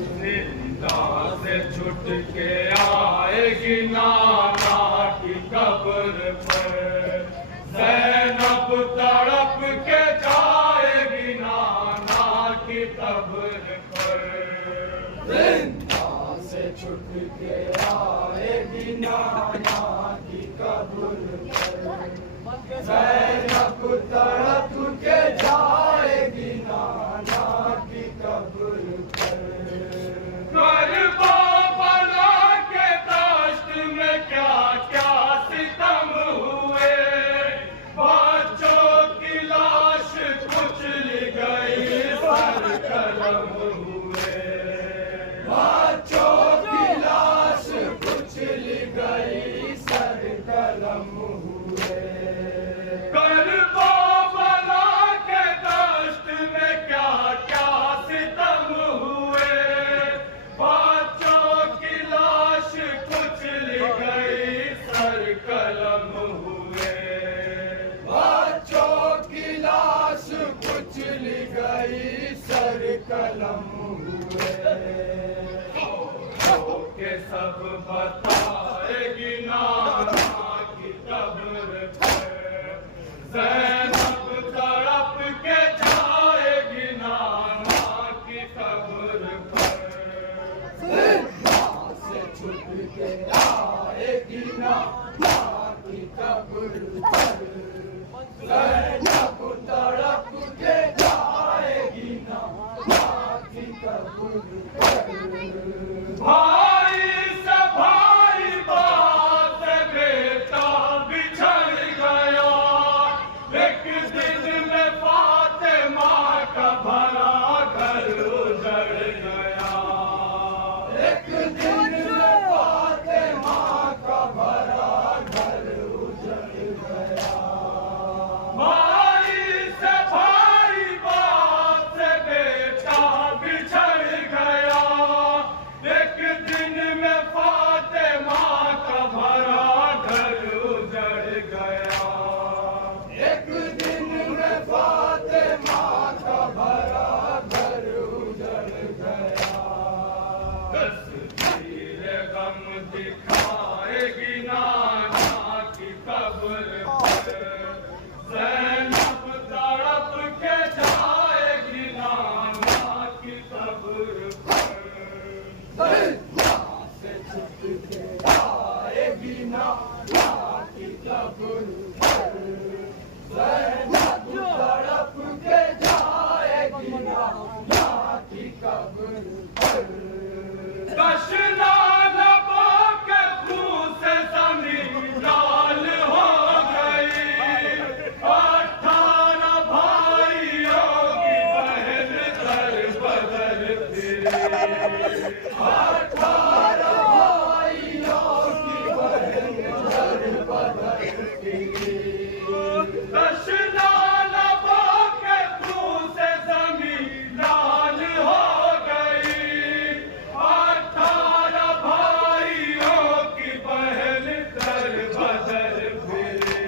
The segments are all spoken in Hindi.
जिंदा से छुट के आएगी नाना की कब्र पर, ज़ैनब तड़प के जाएगी नाना की कब्र पर। जिंदा से छुट के आएगी नाना की कब्र पर, ज़ैनब तड़प के जाएगी नाना की कब्र पर। करबला के दश्त में क्या क्या सितम हुए, बच्चों की लाश कुचल गई सर कलम हुए, बच्चों की लाश कुचल गई सर कलम हुए। करबला के दश्त में क्या क्या सितम हुए, बच्चों की लाश कुचल गई सर कलम हुए, बच्चों की लाश कुचल गई सर कलम हुए। के सब बताएगी नाना की कब्र पर, ज़ैनब तड़प के जाएगी नाना की कब्र पर। जिंदा से छुट के आएगी नाना की कब्र पर, ज़ैनब तड़प के जाएगी नाना की कब्र पर। भाई से भाई, बाप से बेटा बिछड़ गया, एक दिन में फातिमा का भरा घर उजड़ गया, एक दिन में फातिमा का भरा घर उजड़ गया। भाई से भाई, बाप से बेटा बिछड़ गया, एक दिन में फातिमा का भरा घर उजड़ गया, एक दिन में फातिमा का भरा घर उजड़ गया। तस्वीर गम दिखाएगी नाना की कब्र पर, ज़ैनब तड़प के जाएगी नाना की कब्र पर। जिंदा से छुट के आएगी नाना की कब्र पर, ज़ैनब तड़प के जाएगी नाना की कब्र पर। दशना लबों के खून से ज़मीन लाल हो गई, 18 भाइयों की बहन दर बदर फिरी, 18 भाइयों की बहन दर बदर फिरी। दशना लबों के खून से ज़मीन लाल हो गई, 18 भाइयों की बहन दर बदर फिरी,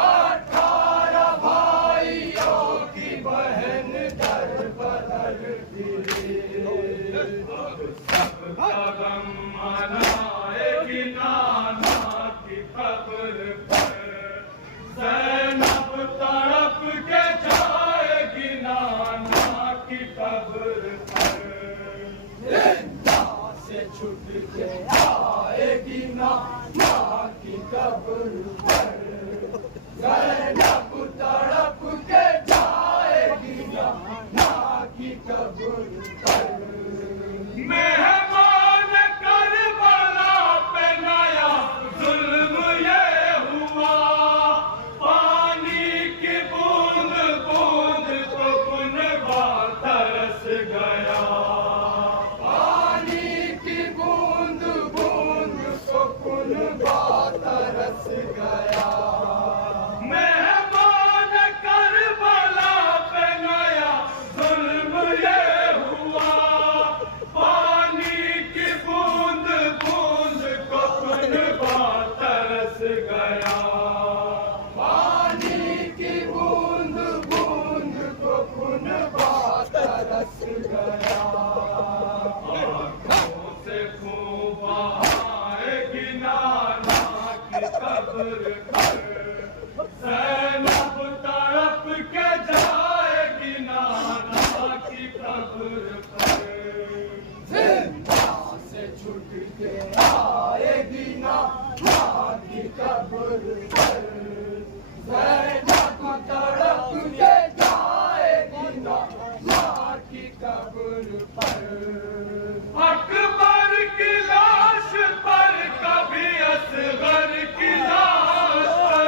18 भाइयों की बहन दर बदर फिरी। सबका गम मनाएगी नाना की कब्र पर, ज़ैनब तड़प के जाएगी नाना की कब्र पर। जिंदा से छुट के आएगी नाना की कब्र पर, ज़ैनब तड़प के जाएगी नाना की कब्र पर। मेहमान करबला पे नया जुल्म ये हुआ, पानी की बूंद बूंद को कुनबा तरस गया, पानी की बूंद बूंद को कुनबा तरस गया। मेहमान कब्र पर ज़ैनब तड़प के जाएगी नाना की कब्र पर जिंदा से छूट के आएगी नाना की कब्र पर ज़ैनब तड़प के जाएगी नाना की कब्र पर अकबर की लाश पर कभी असगर की लाश पर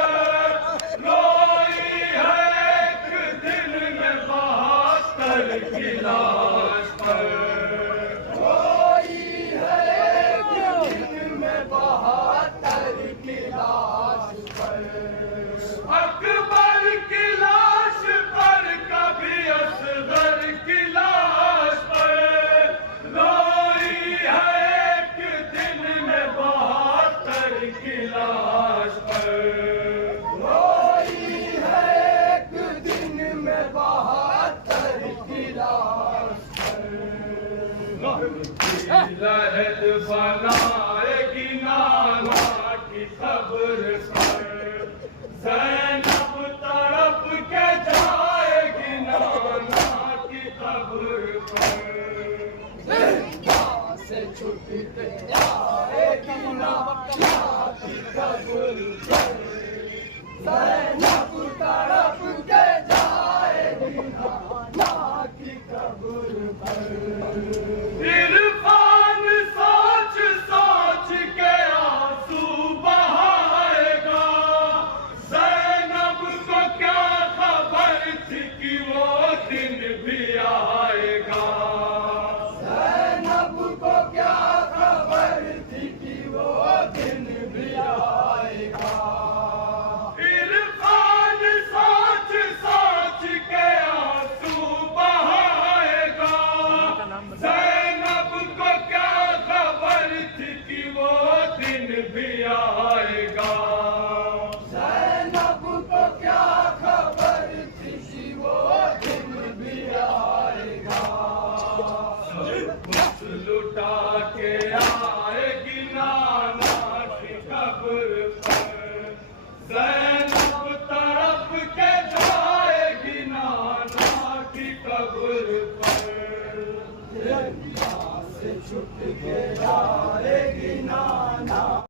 रोई है एक दिन में 72 की लाश पर कोई है एक दिन में 72 की लाश पर अकबर की लाश पर कभी असगर की लाश पर रोई है एक दिन में 72 की लाश पर कोई है एक दिन में 72 की लाश लहद बनाएगी नाना की कब्र पर ज़ैनब तड़प के जाएगी नाना की कब्र पर जिंदा से छूट के आएगी नाना की कब्र पर ज़ैनब